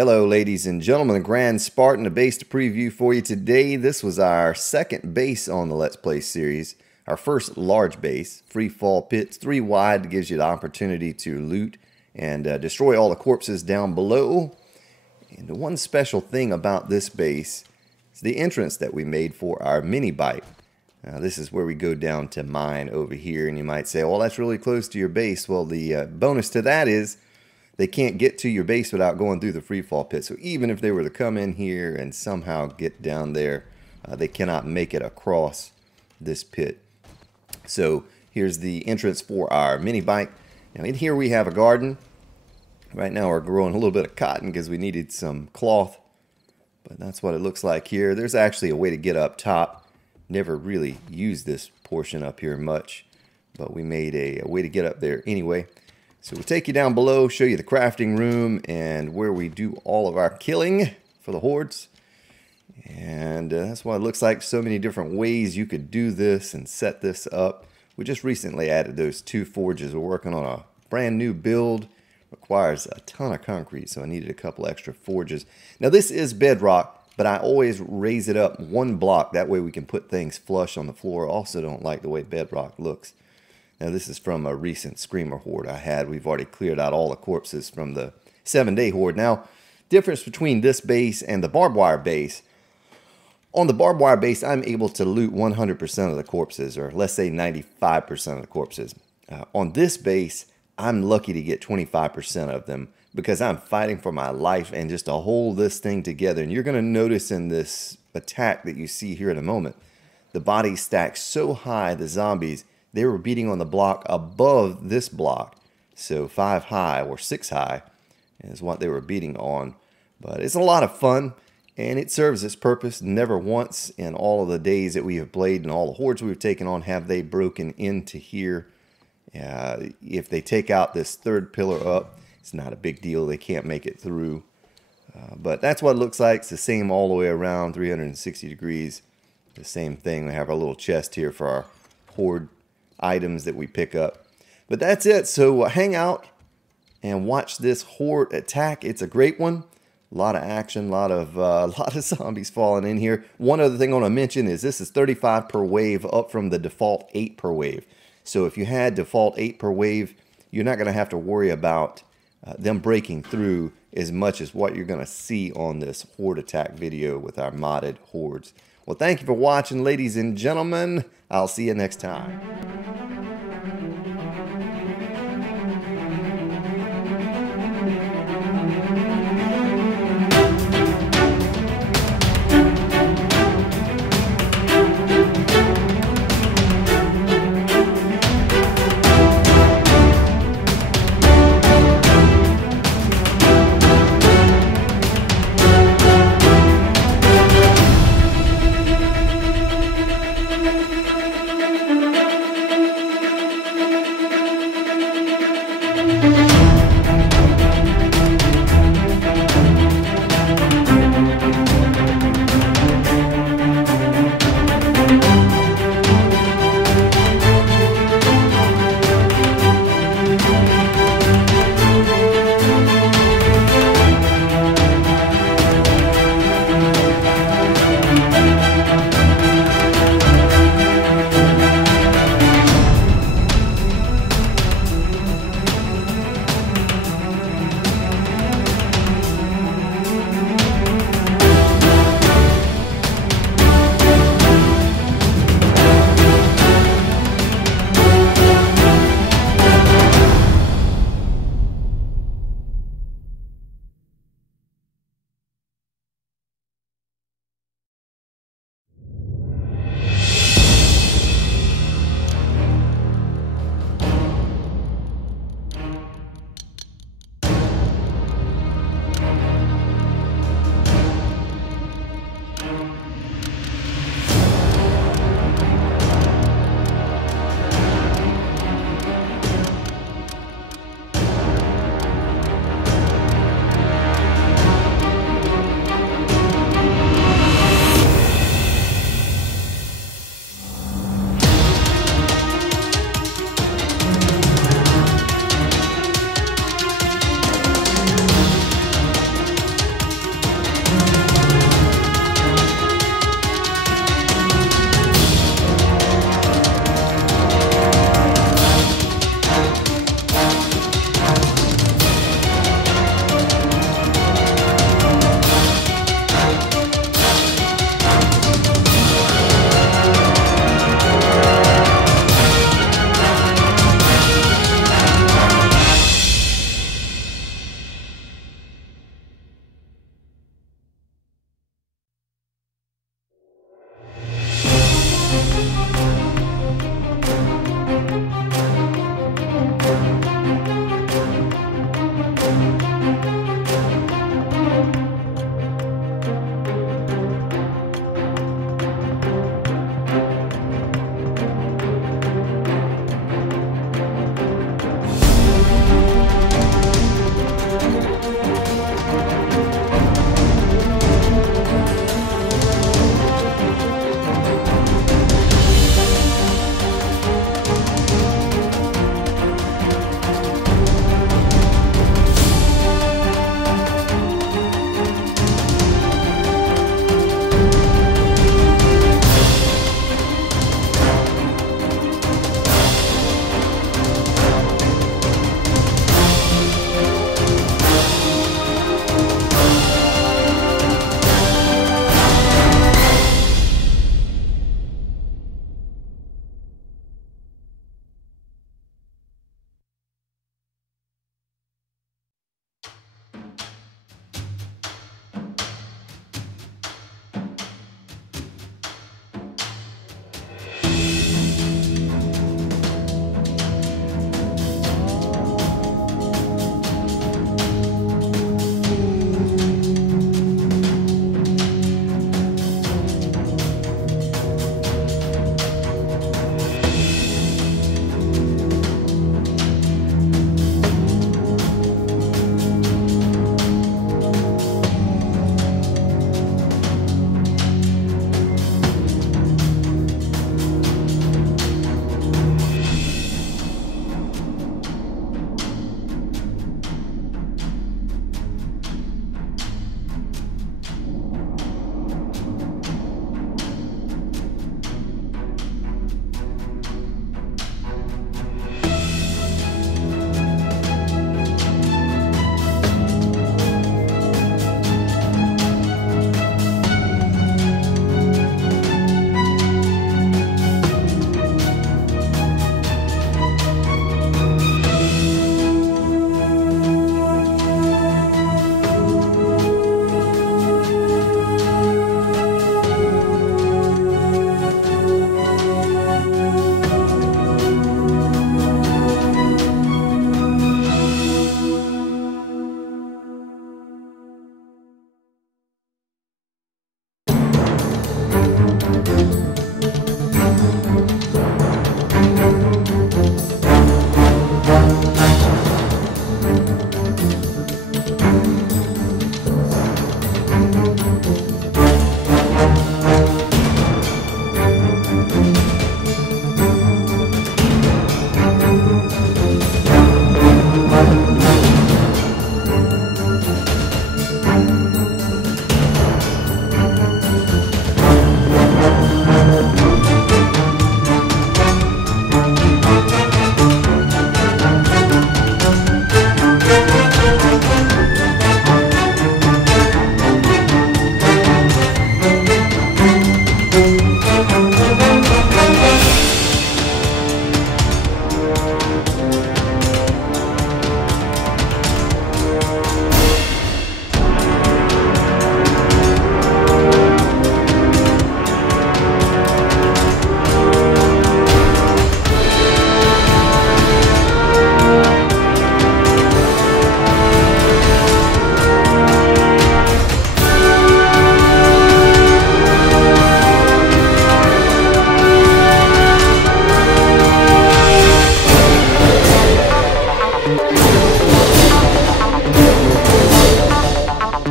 Hello ladies and gentlemen, the Grand Spartan, a base to preview for you today. This was our second base on the Let's Play series. Our first large base, free fall pits, 3 wide, gives you the opportunity to loot and destroy all the corpses down below. And the one special thing about this base is the entrance that we made for our mini bite. This is where we go down to mine over here, and you might say, well, that's really close to your base. Well, the bonus to that is they can't get to your base without going through the free fall pit. So even if they were to come in here and somehow get down there, they cannot make it across this pit. So here's the entrance for our mini bike. Now in here we have a garden. Right now we're growing a little bit of cotton because we needed some cloth. But that's what it looks like here. There's actually a way to get up top. Never really used this portion up here much, but we made a way to get up there anyway. So we'll take you down below, show you the crafting room and where we do all of our killing for the hordes. And that's what it looks like. So many different ways you could do this and set this up. We just recently added those 2 forges. We're working on a brand new build. Requires a ton of concrete, so I needed a couple extra forges. Now this is bedrock, but I always raise it up 1 block. That way we can put things flush on the floor. Also don't like the way bedrock looks. Now this is from a recent Screamer Horde I had. We've already cleared out all the corpses from the 7-day Horde. Now, difference between this base and the barbed wire base. On the barbed wire base, I'm able to loot 100% of the corpses, or let's say 95% of the corpses. On this base, I'm lucky to get 25% of them because I'm fighting for my life and just to hold this thing together. And you're going to notice in this attack that you see here in a moment, the bodies stacked so high, the zombies, they were beating on the block above this block. So 5 high or 6 high is what they were beating on. But it's a lot of fun and it serves its purpose. Never once in all of the days that we have played and all the hordes we've taken on have they broken into here. If they take out this 3rd pillar up, it's not a big deal. They can't make it through. But that's what it looks like. It's the same all the way around, 360 degrees. The same thing. We have our little chest here for our horde items that we pick up. But that's it. So hang out and watch this horde attack. It's a great one. A lot of action, a lot of zombies falling in here. One other thing I want to mention is this is 35 per wave, up from the default 8 per wave. So if you had default 8 per wave, you're not going to have to worry about them breaking through as much as what you're going to see on this horde attack video with our modded hordes. Well, thank you for watching, ladies and gentlemen. I'll see you next time.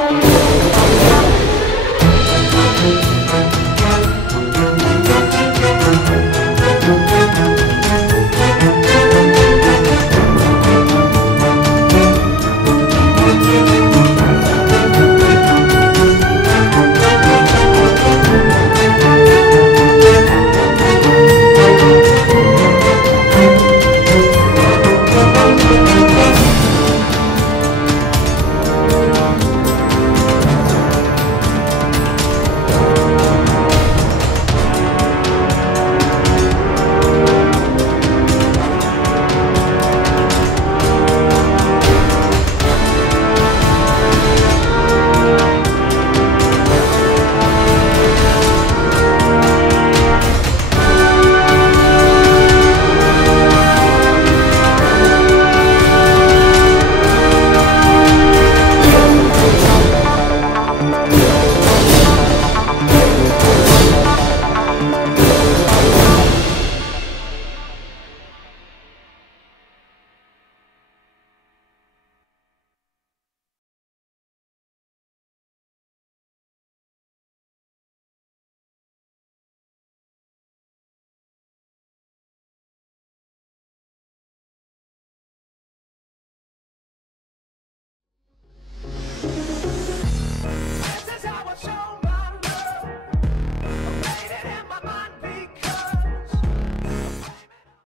Bye.